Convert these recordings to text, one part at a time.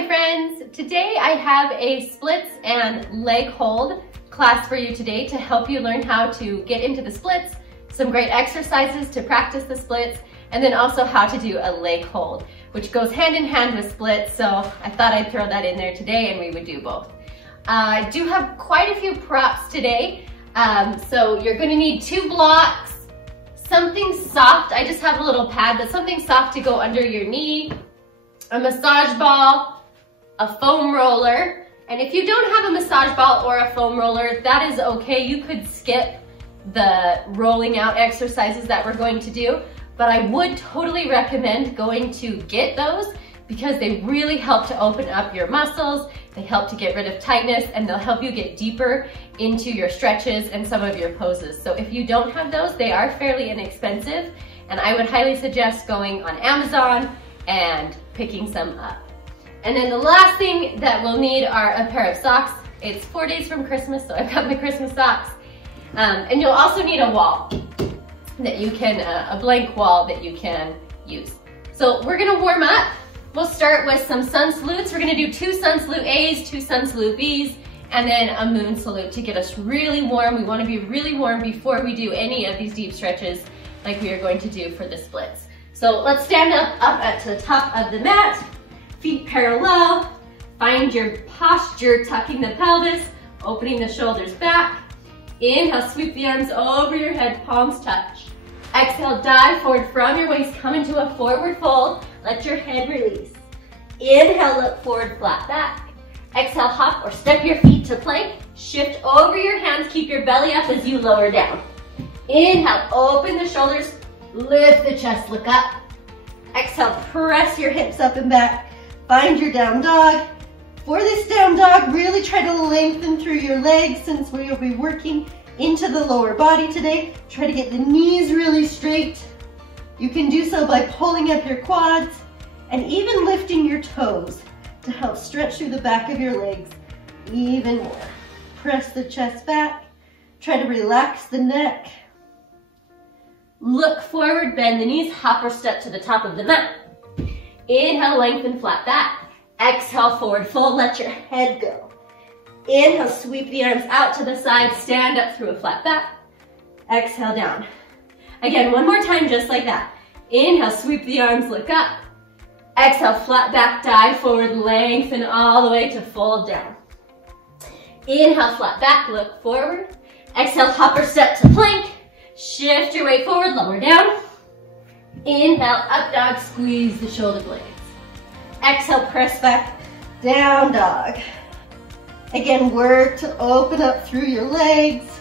my friends. Today I have a splits and leg hold class for you today to help you learn how to get into the splits, some great exercises to practice the splits, and then also how to do a leg hold, which goes hand in hand with splits, so I thought I'd throw that in there today and we would do both. I do have quite a few props today, so you're going to need 2 blocks, something soft. I just have a little pad, but something soft to go under your knee, a massage ball, a foam roller, and if you don't have a massage ball or a foam roller, that is okay. You could skip the rolling out exercises that we're going to do, but I would totally recommend going to get those because they really help to open up your muscles, they help to get rid of tightness, and they'll help you get deeper into your stretches and some of your poses. So if you don't have those, they are fairly inexpensive, and I would highly suggest going on Amazon and picking some up. And then the last thing that we'll need are a pair of socks. It's 4 days from Christmas, so I've got my Christmas socks. And you'll also need a wall that you can, a blank wall that you can use. So we're gonna warm up. We'll start with some sun salutes. We're gonna do 2 sun salute A's, 2 sun salute B's, and then a moon salute to get us really warm. We wanna be really warm before we do any of these deep stretches like we are going to do for the splits. So let's stand up at the top of the mat, feet parallel, find your posture, tucking the pelvis, opening the shoulders back. Inhale, sweep the arms over your head, palms touch. Exhale, dive forward from your waist, come into a forward fold. Let your head release. Inhale, look forward, flat back. Exhale, hop or step your feet to plank. Shift over your hands, keep your belly up as you lower down. Inhale, open the shoulders, lift the chest, look up. Exhale, press your hips up and back. Find your down dog. For this down dog, really try to lengthen through your legs since we will be working into the lower body today. Try to get the knees really straight. You can do so by pulling up your quads and even lifting your toes to help stretch through the back of your legs even more. Press the chest back. Try to relax the neck. Look forward, bend the knees, hop or step to the top of the mat. Inhale, lengthen, flat back. Exhale, forward fold, let your head go. Inhale, sweep the arms out to the side, stand up through a flat back. Exhale, down. Again, one more time, just like that. Inhale, sweep the arms, look up. Exhale, flat back, dive forward, lengthen all the way to fold down. Inhale, flat back, look forward. Exhale, hop or step to plank. Shift your weight forward, lower down. Inhale, up dog, squeeze the shoulder blades. Exhale, press back, down dog. Again, work to open up through your legs,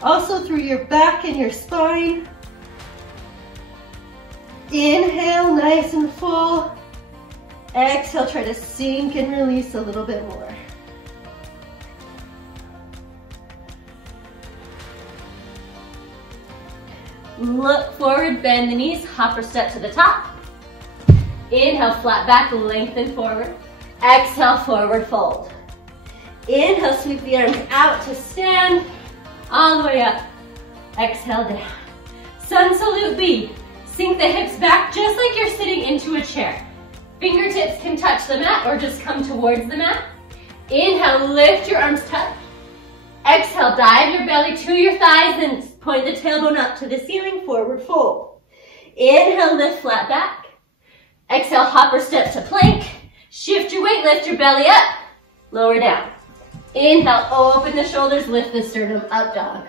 also through your back and your spine. Inhale, nice and full. Exhale, try to sink and release a little bit more. Look forward, bend the knees, hop or step to the top. Inhale, flat back, lengthen forward. Exhale, forward fold. Inhale, sweep the arms out to stand, all the way up. Exhale, down. Sun salute B. Sink the hips back just like you're sitting into a chair. Fingertips can touch the mat or just come towards the mat. Inhale, lift your arms touch. Exhale, dive your belly to your thighs and point the tailbone up to the ceiling, forward fold. Inhale, lift flat back. Exhale, hop or step to plank. Shift your weight, lift your belly up, lower down. Inhale, open the shoulders, lift the sternum, up dog.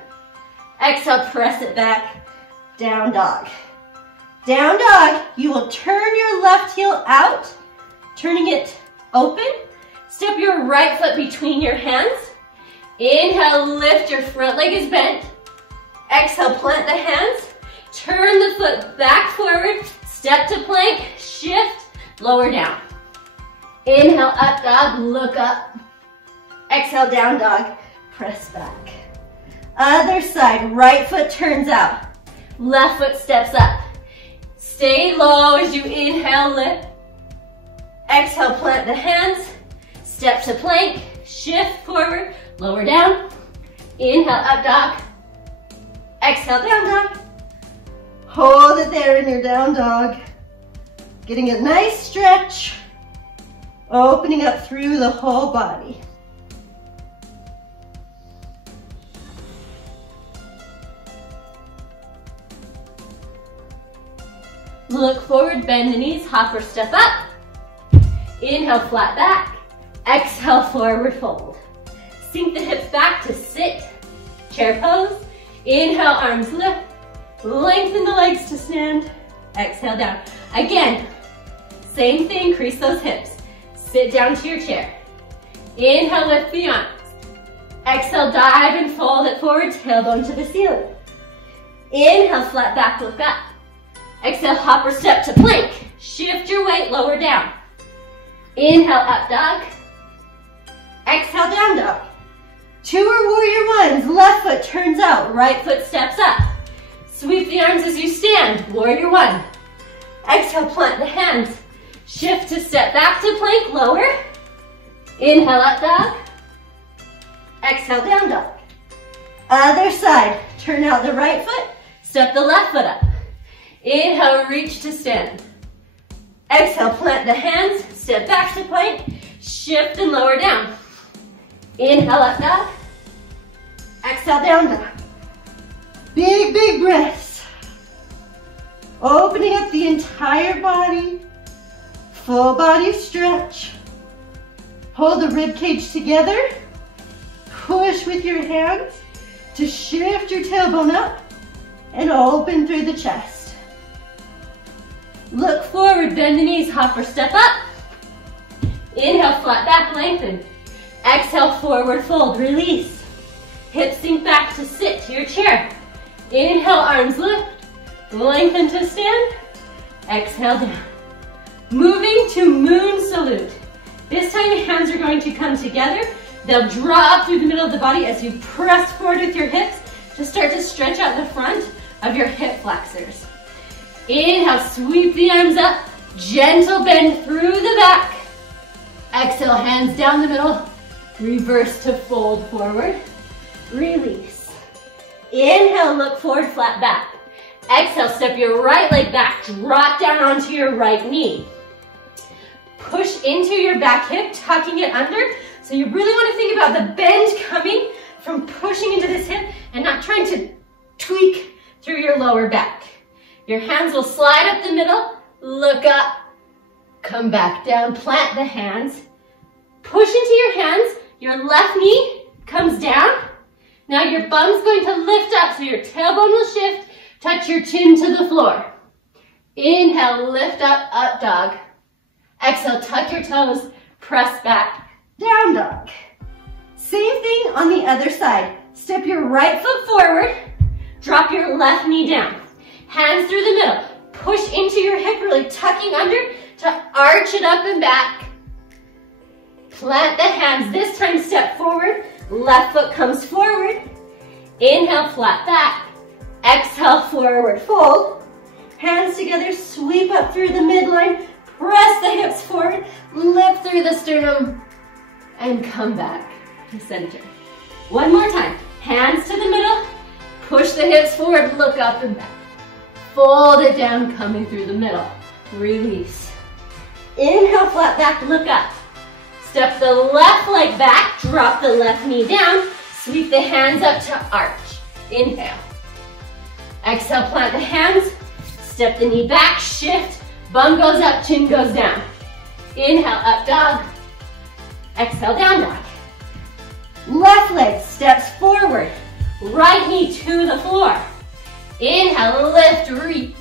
Exhale, press it back, down dog. Down dog, you will turn your left heel out, turning it open. Step your right foot between your hands. Inhale, lift, your front leg is bent. Exhale, plant the hands. Turn the foot back forward, step to plank, shift, lower down. Inhale, up dog, look up. Exhale, down dog, press back. Other side, right foot turns out. Left foot steps up. Stay low as you inhale, lift. Exhale, plant the hands. Step to plank, shift forward, lower down. Inhale, up dog. Exhale, down dog. Hold it there in your down dog. Getting a nice stretch. Opening up through the whole body. Look forward, bend the knees, hop or step up. Inhale, flat back. Exhale, forward fold. Sink the hips back to sit, chair pose. Inhale, arms lift. Lengthen the legs to stand. Exhale, down. Again, same thing, crease those hips. Sit down to your chair. Inhale, lift the arms. Exhale, dive and fold it forward, tailbone to the ceiling. Inhale, flat back, look up. Exhale, hop or step to plank. Shift your weight, lower down. Inhale, up dog. Exhale, down dog. 2 or warrior ones. Left foot turns out, right foot steps up. Sweep the arms as you stand, warrior one. Exhale, plant the hands. Shift to step back to plank, lower. Inhale, up dog. Exhale, down dog. Other side, turn out the right foot, step the left foot up. Inhale, reach to stand. Exhale, plant the hands, step back to plank, shift and lower down. Inhale, up dog. Exhale, down dog. Big, big breaths. Opening up the entire body. Full body stretch. Hold the rib cage together. Push with your hands to shift your tailbone up and open through the chest. Look forward, bend the knees, hop or step up. Inhale, flat back, lengthen. Exhale, forward fold, release. Hips sink back to sit to your chair. Inhale, arms lift. Lengthen to stand. Exhale, down. Moving to moon salute. This time the hands are going to come together. They'll draw up through the middle of the body as you press forward with your hips to start to stretch out the front of your hip flexors. Inhale, sweep the arms up. Gentle bend through the back. Exhale, hands down the middle. Reverse to fold forward. Release. Inhale, look forward, flat back. Exhale, step your right leg back. Drop down onto your right knee. Push into your back hip, tucking it under. So you really want to think about the bend coming from pushing into this hip and not trying to tweak through your lower back. Your hands will slide up the middle, look up, come back down, plant the hands. Push into your hands, your left knee comes down. Now your bum's going to lift up so your tailbone will shift, touch your chin to the floor. Inhale, lift up, up dog. Exhale, tuck your toes, press back, down dog. Same thing on the other side. Step your right foot forward, drop your left knee down. Hands through the middle. Push into your hip, really tucking under to arch it up and back. Plant the hands. This time step forward. Left foot comes forward. Inhale, flat back. Exhale, forward fold. Hands together, sweep up through the midline. Press the hips forward. Lift through the sternum and come back to center. One more time. Hands to the middle. Push the hips forward, look up and back. Fold it down, coming through the middle. Release. Inhale, flat back, look up. Step the left leg back, drop the left knee down, sweep the hands up to arch. Inhale. Exhale, plant the hands, step the knee back, shift, bum goes up, chin goes down. Inhale, up dog. Exhale, down dog. Left leg steps forward, right knee to the floor. Inhale, lift, reach.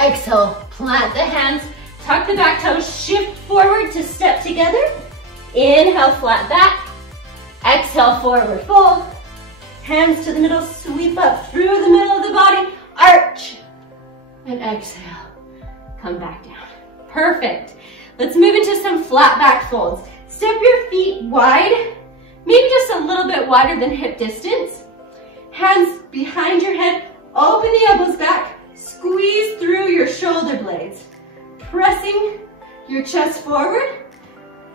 Exhale, plant the hands, tuck the back toes, shift forward to step together. Inhale, flat back. Exhale, forward fold. Hands to the middle, sweep up through the middle of the body, arch. And exhale, come back down. Perfect. Let's move into some flat back folds. Step your feet wide, maybe just a little bit wider than hip distance. Hands behind your head, open the elbows back, squeeze through your shoulder blades. Pressing your chest forward,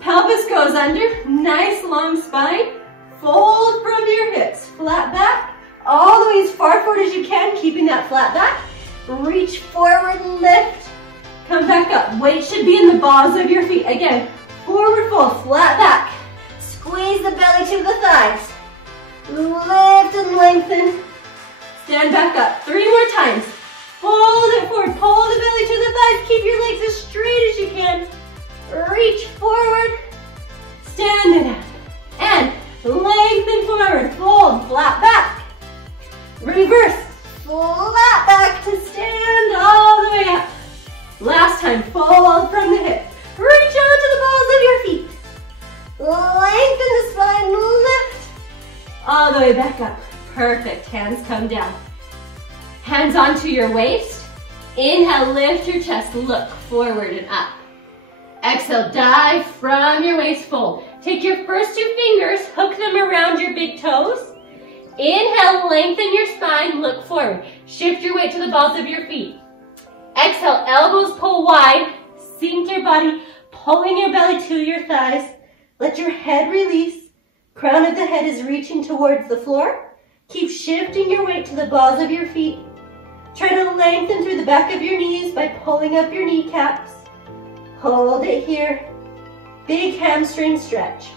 pelvis goes under, nice long spine. Fold from your hips, flat back, all the way as far forward as you can, keeping that flat back. Reach forward, lift, come back up. Weight should be in the balls of your feet. Again, Forward fold, flat back. Squeeze the belly to the thighs. Lift and lengthen. Stand back up. 3 more times. Fold it forward. Pull the belly to the thighs. Keep your legs as straight as you can. Reach forward. Stand it up. And lengthen forward. Fold. Flat back. Reverse. Flat back to stand all the way up. Last time. Fold from the hip. Reach out to the balls of your feet. Lengthen the spine. Lift. All the way back up. Perfect. Hands come down. Hands onto your waist. Inhale, lift your chest, look forward and up. Exhale, dive from your waist, fold. Take your first 2 fingers, hook them around your big toes. Inhale, lengthen your spine, look forward. Shift your weight to the balls of your feet. Exhale, elbows pull wide, sink your body, pulling your belly to your thighs. Let your head release. Crown of the head is reaching towards the floor. Keep shifting your weight to the balls of your feet. Try to lengthen through the back of your knees by pulling up your kneecaps. Hold it here. Big hamstring stretch.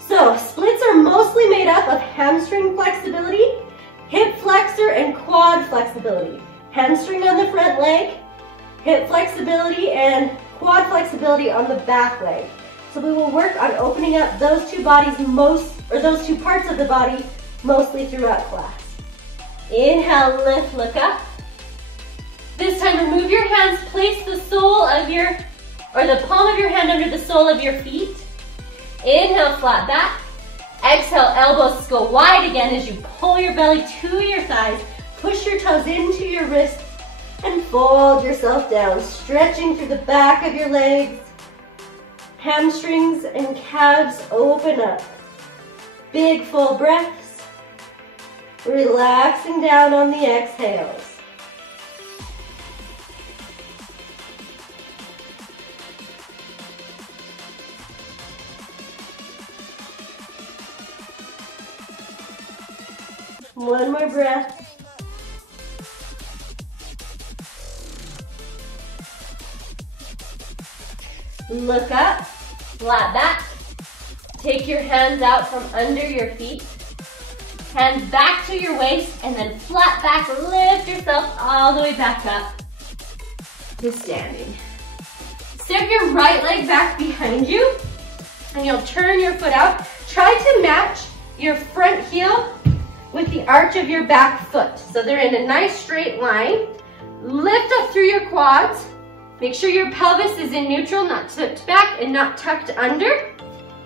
So splits are mostly made up of hamstring flexibility, hip flexor, and quad flexibility. Hamstring on the front leg, hip flexibility, and quad flexibility on the back leg. So we will work on opening up those 2 bodies those 2 parts of the body mostly throughout class. Inhale, lift, look up. This time remove your hands, place the the palm of your hand under the sole of your feet. Inhale, flat back. Exhale, elbows go wide again as you pull your belly to your thighs. Push your toes into your wrists and fold yourself down, stretching through the back of your legs. Hamstrings and calves open up. Big full breaths. Relaxing down on the exhales. One more breath. Look up, flat back. Take your hands out from under your feet. Hands back to your waist and then flat back. Lift yourself all the way back up to standing. Step your right leg back behind you and you'll turn your foot out. Try to match your front heel with the arch of your back foot. So they're in a nice straight line. Lift up through your quads. Make sure your pelvis is in neutral, not tipped back and not tucked under.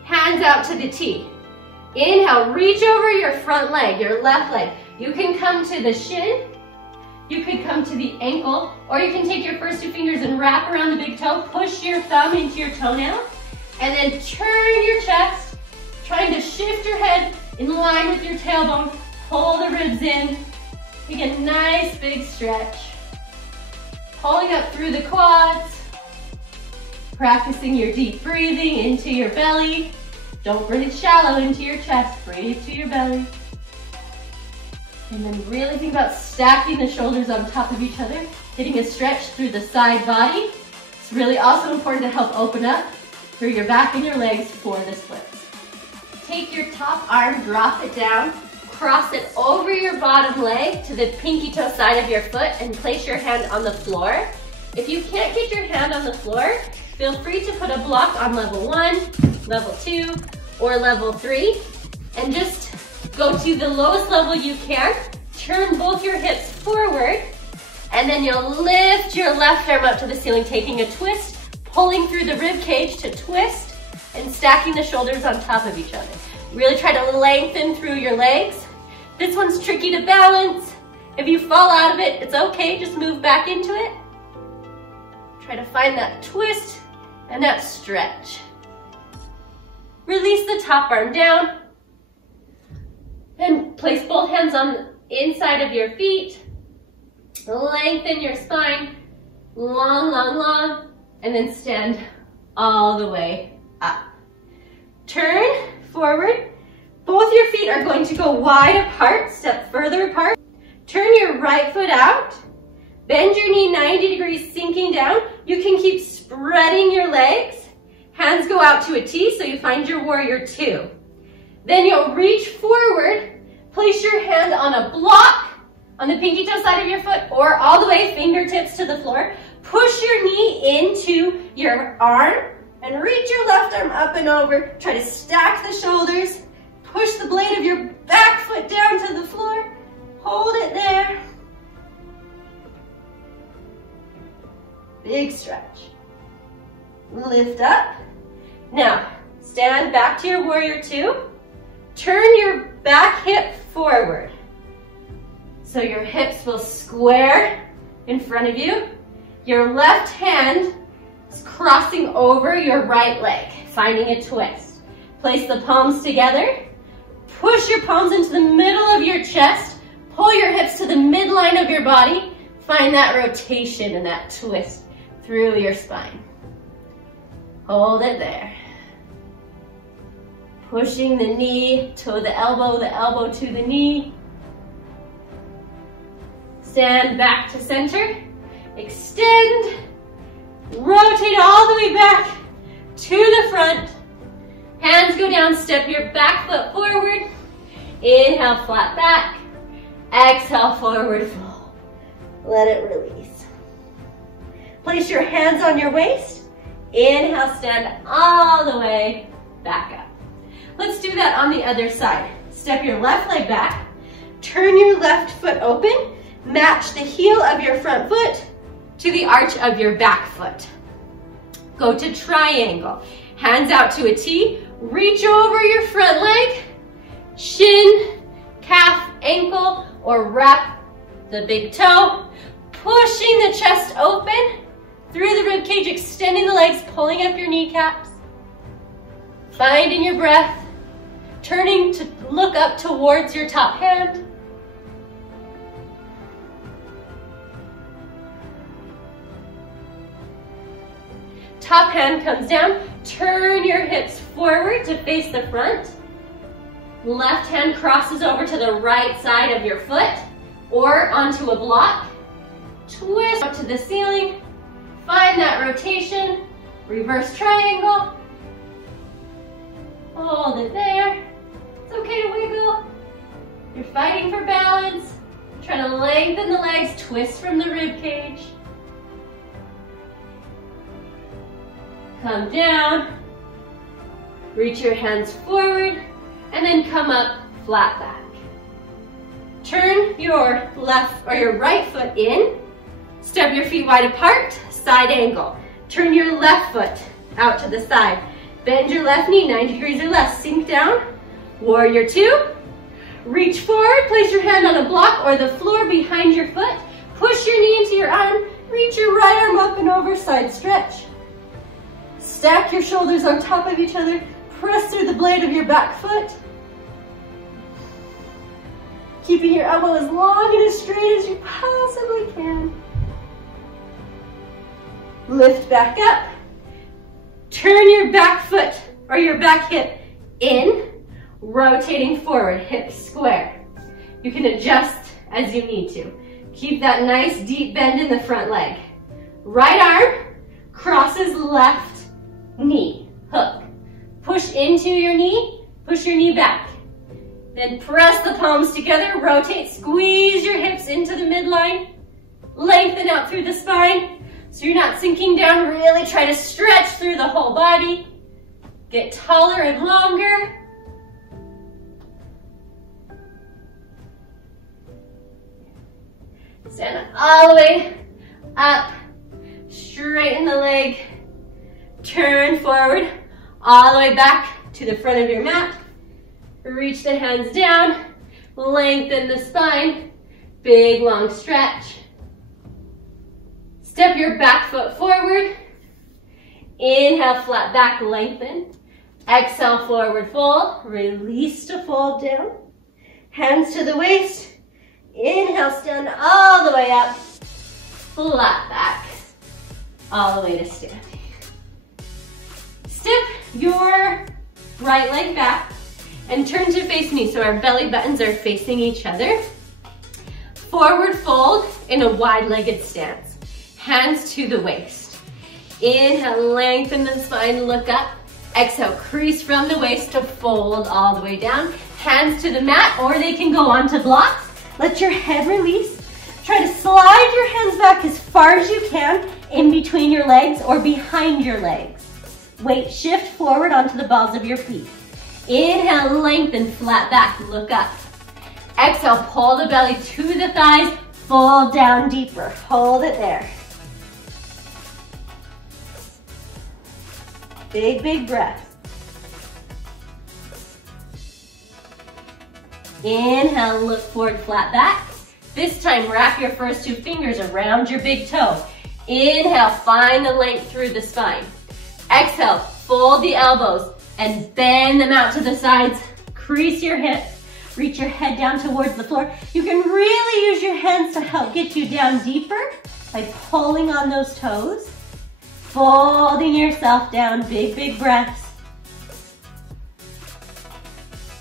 Hands out to the T. Inhale, reach over your front leg, your left leg. You can come to the shin, you could come to the ankle, or you can take your first 2 fingers and wrap around the big toe, push your thumb into your toenail, and then turn your chest, trying to shift your head in line with your tailbone. Pull the ribs in. Take a nice big stretch. Pulling up through the quads. Practicing your deep breathing into your belly. Don't breathe shallow into your chest. Breathe to your belly. And then really think about stacking the shoulders on top of each other. Getting a stretch through the side body. It's really also important to help open up through your back and your legs for the splits. Take your top arm, drop it down. Cross it over your bottom leg to the pinky toe side of your foot and place your hand on the floor. If you can't get your hand on the floor, feel free to put a block on level 1, level 2, or level 3, and just go to the lowest level you can. Turn both your hips forward, and then you'll lift your left arm up to the ceiling, taking a twist, pulling through the rib cage to twist, and stacking the shoulders on top of each other. Really try to lengthen through your legs. This one's tricky to balance. If you fall out of it, it's okay, just move back into it. Try to find that twist and that stretch. Release the top arm down and place both hands on the inside of your feet. Lengthen your spine, long, long, long, and then stand all the way up. Turn forward. Both your feet are going to go wide apart, step further apart. Turn your right foot out. Bend your knee 90 degrees, sinking down. You can keep spreading your legs. Hands go out to a T, so you find your warrior two. Then you'll reach forward, place your hand on a block on the pinky toe side of your foot or all the way fingertips to the floor. Push your knee into your arm and reach your left arm up and over. Try to stack the shoulders. Push the blade of your back foot down to the floor. Hold it there. Big stretch. Lift up. Now, stand back to your warrior two. Turn your back hip forward. So your hips will square in front of you. Your left hand is crossing over your right leg, finding a twist. Place the palms together. Push your palms into the middle of your chest. Pull your hips to the midline of your body. Find that rotation and that twist through your spine. Hold it there. Pushing the knee to the elbow to the knee. Stand back to center. Extend. Rotate all the way back to the front. Hands go down, step your back foot forward. Inhale, flat back. Exhale, forward fold. Let it release. Place your hands on your waist. Inhale, stand all the way back up. Let's do that on the other side. Step your left leg back. Turn your left foot open. Match the heel of your front foot to the arch of your back foot. Go to triangle. Hands out to a T. Reach over your front leg. Shin, calf, ankle, or wrap the big toe. Pushing the chest open through the rib cage, extending the legs, pulling up your kneecaps. Finding your breath. Turning to look up towards your top hand. Top hand comes down. Turn your hips forward to face the front. Left hand crosses over to the right side of your foot or onto a block. Twist up to the ceiling. Find that rotation. Reverse triangle. Hold it there. It's okay to wiggle. You're fighting for balance. Try to lengthen the legs. Twist from the rib cage. Come down. Reach your hands forward. And then come up flat back. Turn your left or your right foot in. Step your feet wide apart, side angle. Turn your left foot out to the side. Bend your left knee 90 degrees or less. Sink down. Warrior two. Reach forward, place your hand on a block or the floor behind your foot. Push your knee into your arm. Reach your right arm up and over, side stretch. Stack your shoulders on top of each other. Press through the blade of your back foot. Keeping your elbow as long and as straight as you possibly can. Lift back up. Turn your back foot or your back hip in, rotating forward, hips square. You can adjust as you need to. Keep that nice deep bend in the front leg. Right arm crosses left knee, hook. Push into your knee, push your knee back. Then press the palms together, rotate, squeeze your hips into the midline. Lengthen out through the spine so you're not sinking down. Really try to stretch through the whole body. Get taller and longer. Stand all the way up, straighten the leg, turn forward, all the way back to the front of your mat. Reach the hands down, lengthen the spine, big long stretch. Step your back foot forward. Inhale, flat back, lengthen. Exhale, forward fold. Release to fold down. Hands to the waist. Inhale, stand all the way up. Flat back, all the way to standing. Step your right leg back and turn to face me so our belly buttons are facing each other. Forward fold in a wide-legged stance. Hands to the waist. Inhale, lengthen the spine, look up. Exhale, crease from the waist to fold all the way down. Hands to the mat, or they can go onto blocks. Let your head release. Try to slide your hands back as far as you can in between your legs or behind your legs. Weight shift forward onto the balls of your feet. Inhale, lengthen, flat back, look up. Exhale, pull the belly to the thighs, fold down deeper. Hold it there. Big, big breath. Inhale, look forward, flat back. This time, wrap your first two fingers around your big toe. Inhale, find the length through the spine. Exhale, fold the elbows and bend them out to the sides. Crease your hips. Reach your head down towards the floor. You can really use your hands to help get you down deeper by pulling on those toes. Folding yourself down, big, big breaths.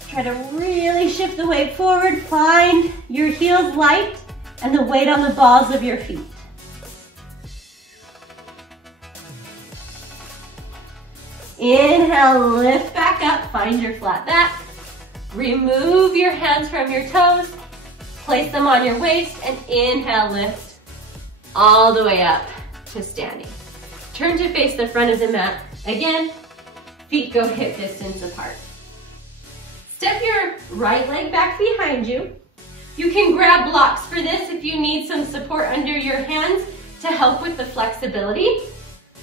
Try to really shift the weight forward. Find your heels light and the weight on the balls of your feet. Inhale, lift back up, find your flat back. Remove your hands from your toes, place them on your waist, and inhale, lift all the way up to standing. Turn to face the front of the mat. Again, feet go hip distance apart. Step your right leg back behind you. You can grab blocks for this if you need some support under your hands to help with the flexibility.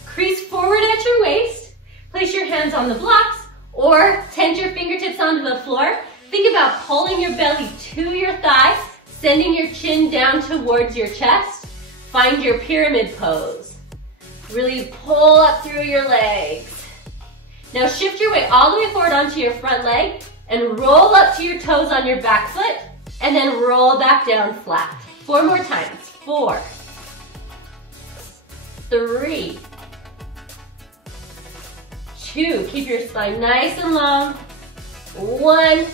Crease forward at your waist. Place your hands on the blocks or tent your fingertips onto the floor. Think about pulling your belly to your thighs, sending your chin down towards your chest. Find your pyramid pose. Really pull up through your legs. Now shift your weight all the way forward onto your front leg and roll up to your toes on your back foot and then roll back down flat. 4 more times. 4, 3, 2, keep your spine nice and long. 1,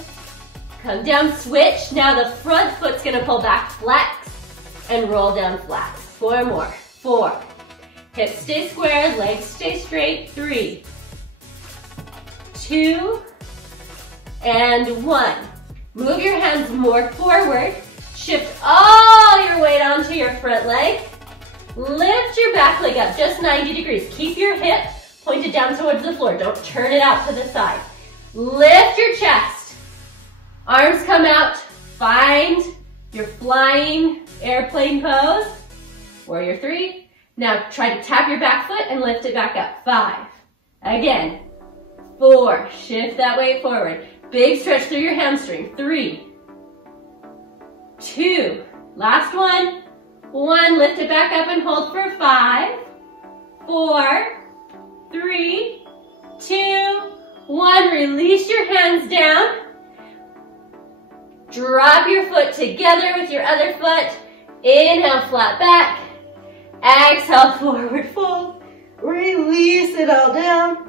come down, switch. Now the front foot's gonna pull back, flex, and roll down flat. 4 more. 4, hips stay square, legs stay straight. 3, 2, and 1. Move your hands more forward. Shift all your weight onto your front leg. Lift your back leg up just 90 degrees. Keep your hip pointed down towards the floor. Don't turn it out to the side. Lift your chest. Arms come out. Find your flying airplane pose. Warrior 3. Now try to tap your back foot and lift it back up. 5. Again. 4. Shift that weight forward. Big stretch through your hamstring. 3, 2. Last one. 1. Lift it back up and hold for 5, 4, 3, 2, 1. Release your hands down. Drop your foot together with your other foot. Inhale, flat back. Exhale, forward fold. Release it all down.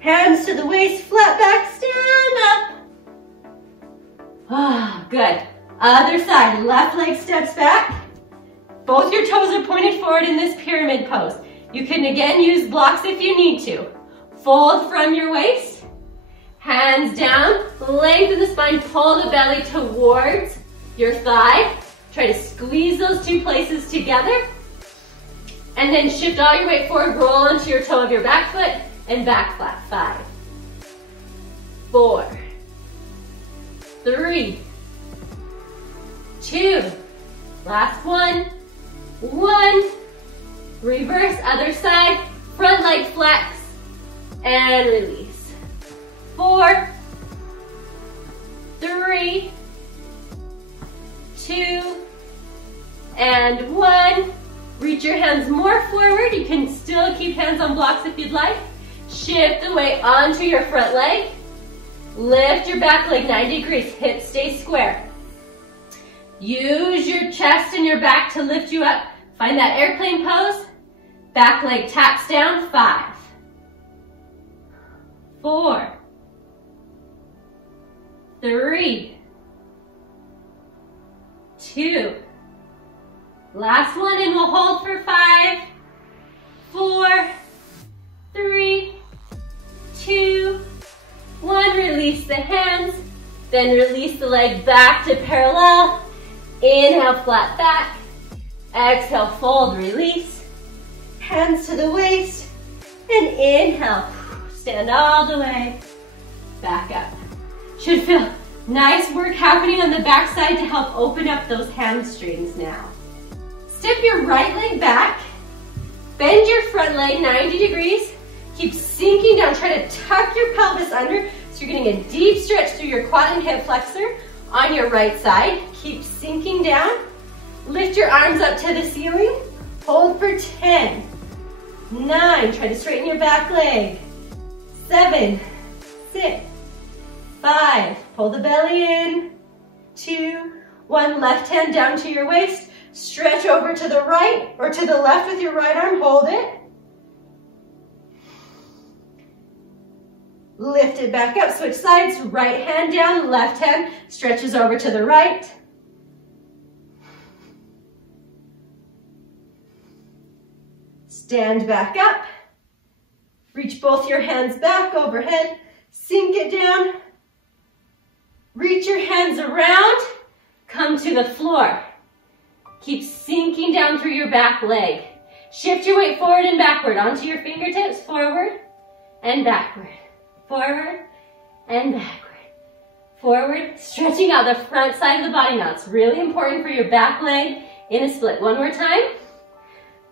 Hands to the waist, flat back, stand up. Ah, good. Other side, left leg steps back. Both your toes are pointed forward in this pyramid pose. You can again use blocks if you need to. Fold from your waist, hands down, lengthen the spine, pull the belly towards your thigh. Try to squeeze those two places together. And then shift all your weight forward, roll onto your toe of your back foot and back flat. 5, 4, 3, 2, last one, 1. Reverse, other side, front leg flex, and release. 4, 3, 2, and 1. Reach your hands more forward. You can still keep hands on blocks if you'd like. Shift the weight onto your front leg. Lift your back leg 90 degrees. Hips stay square. Use your chest and your back to lift you up. Find that airplane pose. Back leg taps down. 5, 4, 3, 2. Last one, and we'll hold for 5, 4, Then release the leg back to parallel. Inhale, flat back. Exhale, fold, release. Hands to the waist. And inhale, stand all the way back up. Should feel nice work happening on the backside to help open up those hamstrings now. Step your right leg back. Bend your front leg 90 degrees. Keep sinking down. Try to tuck your pelvis under so you're getting a deep stretch through your quad and hip flexor on your right side. Keep sinking down. Lift your arms up to the ceiling. Hold for 10, 9. Try to straighten your back leg. 7, 6, 5. Pull the belly in. 2, 1. Left hand down to your waist. Stretch over to the right or to the left with your right arm. Hold it. Lift it back up. Switch sides. Right hand down. Left hand stretches over to the right. Stand back up. Reach both your hands back overhead. Sink it down. Reach your hands around. Come to the floor. Keep sinking down through your back leg. Shift your weight forward and backward onto your fingertips. Forward and backward. Forward and backward. Forward. Stretching out the front side of the body now. It's really important for your back leg in a split. One more time.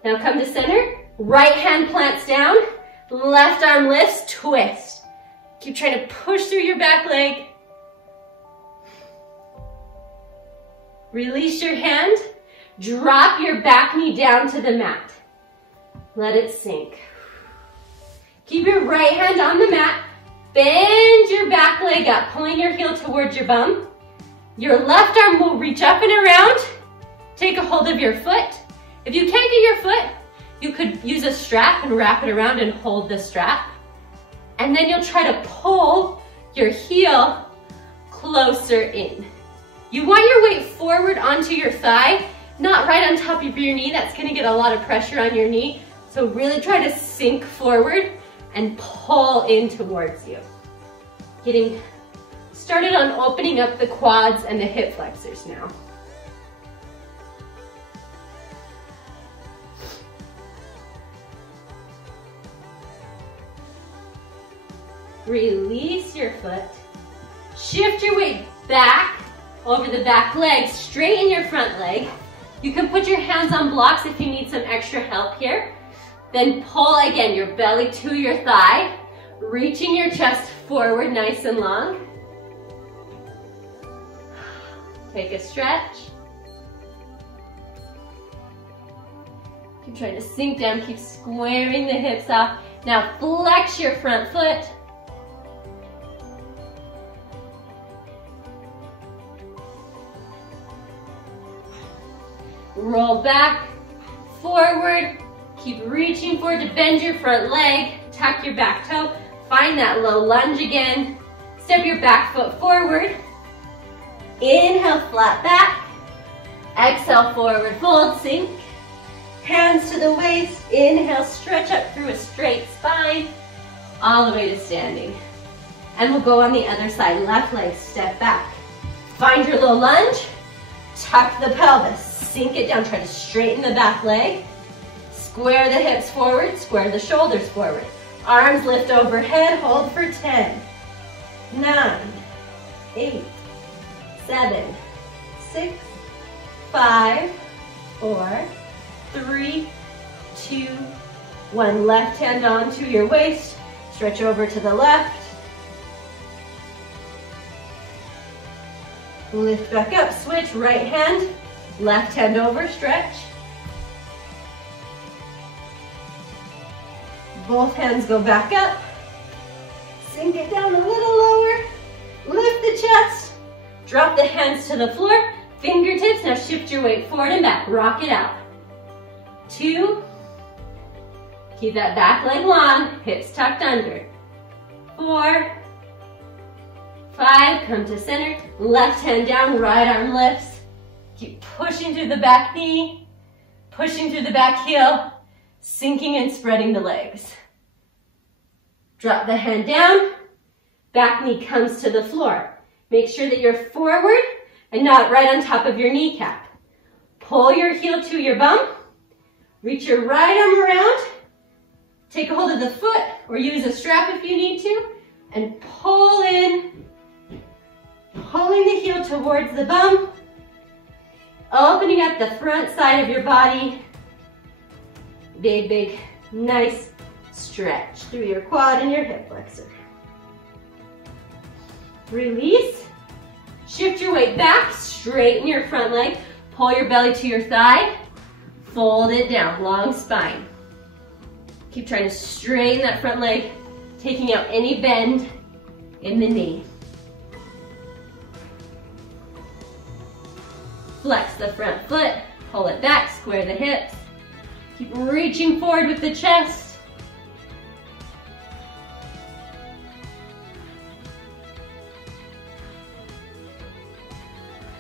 Now come to center. Right hand plants down. Left arm lifts. Twist. Keep trying to push through your back leg. Release your hand. Drop your back knee down to the mat. Let it sink. Keep your right hand on the mat. Bend your back leg up, pulling your heel towards your bum. Your left arm will reach up and around. Take a hold of your foot. If you can't get your foot, you could use a strap and wrap it around and hold the strap. And then you'll try to pull your heel closer in. You want your weight forward onto your thigh, not right on top of your knee. That's gonna get a lot of pressure on your knee. So really try to sink forward and pull in towards you. Getting started on opening up the quads and the hip flexors now. Release your foot. Shift your weight back over the back leg. Straighten your front leg. You can put your hands on blocks if you need some extra help here. Then pull again your belly to your thigh, reaching your chest forward nice and long. Take a stretch. Keep trying to sink down, keep squaring the hips off. Now flex your front foot. Roll back, forward. Keep reaching forward to bend your front leg, tuck your back toe, find that low lunge again. Step your back foot forward. Inhale, flat back. Exhale, forward fold, sink. Hands to the waist. Inhale, stretch up through a straight spine, all the way to standing. And we'll go on the other side. Left leg, step back. Find your low lunge, tuck the pelvis, sink it down, try to straighten the back leg. Square the hips forward, square the shoulders forward. Arms lift overhead, hold for 10, 9, 8, 7, 6, 5, 4, 3, 2, 1. Left hand onto your waist, stretch over to the left. Lift back up, switch, right hand, left hand over, stretch. Both hands go back up. Sink it down a little lower. Lift the chest. Drop the hands to the floor. Fingertips. Now shift your weight forward and back. Rock it out. 2. Keep that back leg long. Hips tucked under. 4. 5. Come to center. Left hand down. Right arm lifts. Keep pushing through the back knee. Pushing through the back heel. Sinking and spreading the legs. Drop the hand down. Back knee comes to the floor. Make sure that you're forward and not right on top of your kneecap. Pull your heel to your bum. Reach your right arm around. Take a hold of the foot or use a strap if you need to. And pull in. Pulling the heel towards the bum. Opening up the front side of your body. Big, big, nice stretch through your quad and your hip flexor. Release. Shift your weight back, straighten your front leg, pull your belly to your thigh, fold it down, long spine. Keep trying to straighten that front leg, taking out any bend in the knee. Flex the front foot, pull it back, square the hips. Keep reaching forward with the chest.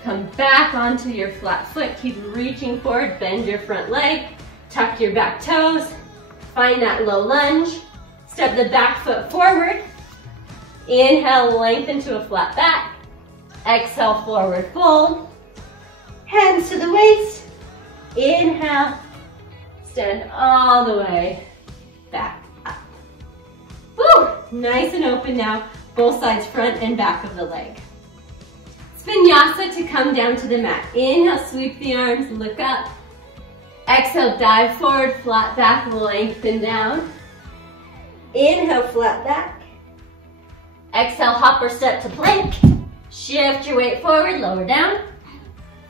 Come back onto your flat foot. Keep reaching forward, bend your front leg, tuck your back toes, find that low lunge. Step the back foot forward. Inhale, lengthen to a flat back. Exhale, forward fold. Hands to the waist. Inhale, stand all the way back up. Woo! Nice and open now, both sides, front and back of the leg. Vinyasa to come down to the mat. Inhale, sweep the arms, look up. Exhale, dive forward, flat back, lengthen down. Inhale, flat back. Exhale, hop or step to plank. Shift your weight forward, lower down.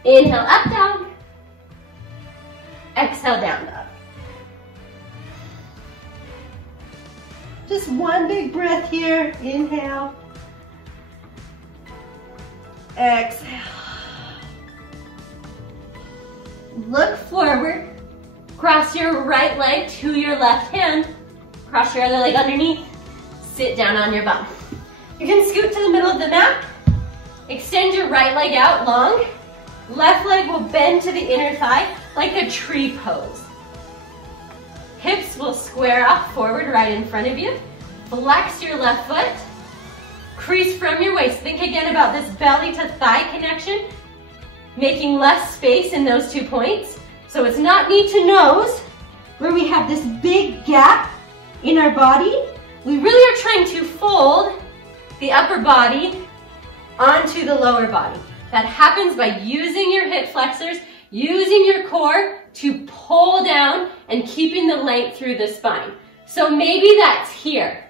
Inhale, up, down. Exhale, down, dog. Just one big breath here. Inhale. Exhale. Look forward. Cross your right leg to your left hand. Cross your other leg underneath. Sit down on your bum. You can scoot to the middle of the mat. Extend your right leg out long. Left leg will bend to the inner thigh like a tree pose. Hips will square off forward right in front of you. Flex your left foot. Crease from your waist. Think again about this belly to thigh connection, making less space in those 2 points. So it's not knee to nose, where we have this big gap in our body. We really are trying to fold the upper body onto the lower body. That happens by using your hip flexors, using your core to pull down and keeping the length through the spine. So maybe that's here.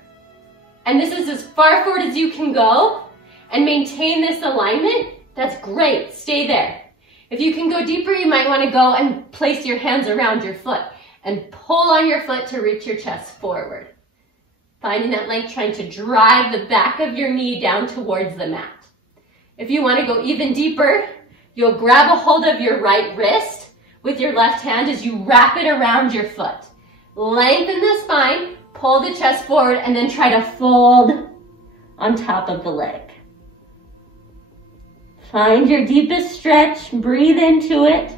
And this is as far forward as you can go and maintain this alignment. That's great, stay there. If you can go deeper, you might want to go and place your hands around your foot and pull on your foot to reach your chest forward. Finding that length, trying to drive the back of your knee down towards the mat. If you want to go even deeper, you'll grab a hold of your right wrist with your left hand as you wrap it around your foot. Lengthen the spine. Pull the chest forward and then try to fold on top of the leg. Find your deepest stretch, breathe into it.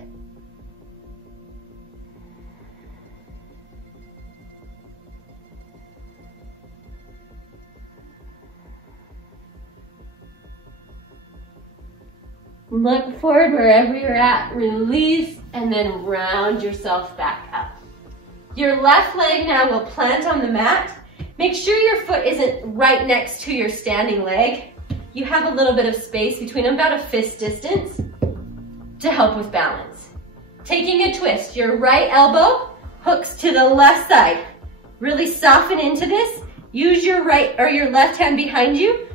Look forward wherever you're at, release, and then round yourself back up. Your left leg now will plant on the mat. Make sure your foot isn't right next to your standing leg. You have a little bit of space between them, about a fist distance, to help with balance. Taking a twist, your right elbow hooks to the left side. Really soften into this. Use your right or your left hand behind you.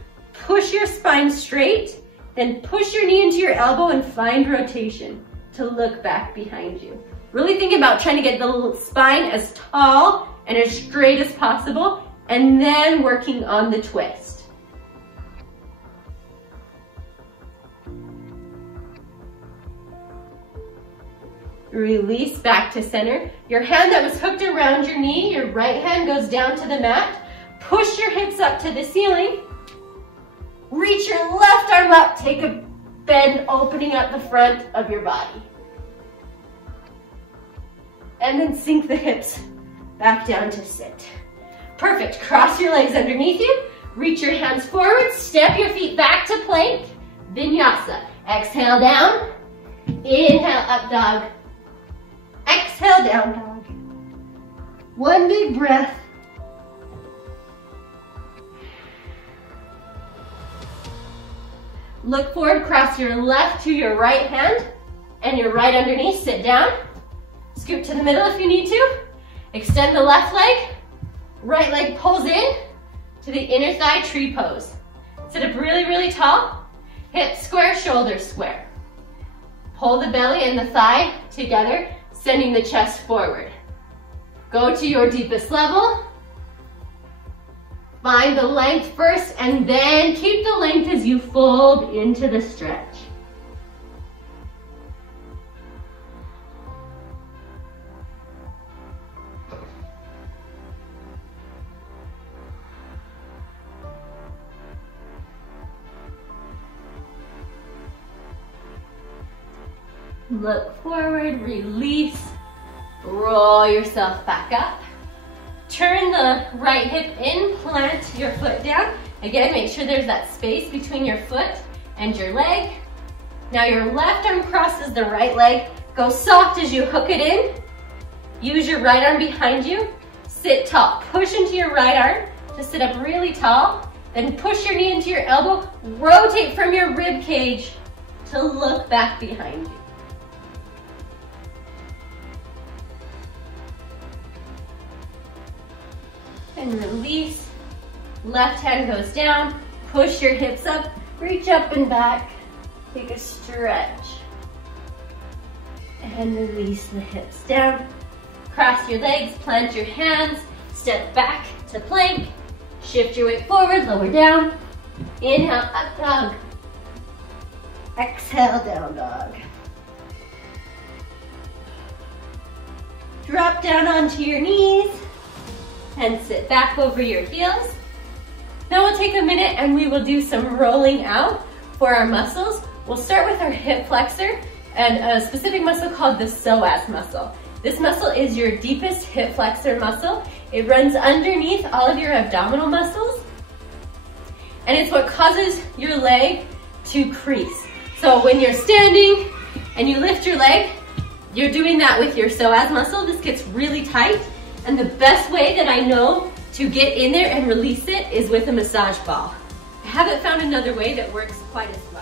Push your spine straight, then push your knee into your elbow and find rotation to look back behind you. Really think about trying to get the spine as tall and as straight as possible, and then working on the twist. Release back to center. Your hand that was hooked around your knee, your right hand goes down to the mat. Push your hips up to the ceiling. Reach your left arm up, take a bend, opening up the front of your body. And then sink the hips back down to sit. Perfect, cross your legs underneath you, reach your hands forward, step your feet back to plank, Vinyasa. Exhale down. Inhale, up dog. Exhale, down dog. One big breath. Look forward, cross your left to your right hand and your right underneath, sit down. Scoot to the middle if you need to. Extend the left leg. Right leg pulls in to the inner thigh tree pose. Sit up really, really tall. Hips square, shoulders square. Pull the belly and the thigh together, sending the chest forward. Go to your deepest level. Find the length first and then keep the length as you fold into the stretch. Look forward, release, roll yourself back up. Turn the right hip in, plant your foot down. Again, make sure there's that space between your foot and your leg. Now your left arm crosses the right leg. Go soft as you hook it in. Use your right arm behind you. Sit tall. Push into your right arm to sit up really tall. Then push your knee into your elbow. Rotate from your rib cage to look back behind you. And release. Left hand goes down. Push your hips up. Reach up and back. Take a stretch. And release the hips down. Cross your legs, plant your hands. Step back to plank. Shift your weight forward, lower down. Inhale, up dog. Exhale, down dog. Drop down onto your knees. And sit back over your heels. Now we'll take a minute and we will do some rolling out for our muscles. We'll start with our hip flexor and a specific muscle called the psoas muscle. This muscle is your deepest hip flexor muscle. It runs underneath all of your abdominal muscles, and it's what causes your leg to crease. So when you're standing and you lift your leg, you're doing that with your psoas muscle. This gets really tight. And the best way that I know to get in there and release it is with a massage ball. I haven't found another way that works quite as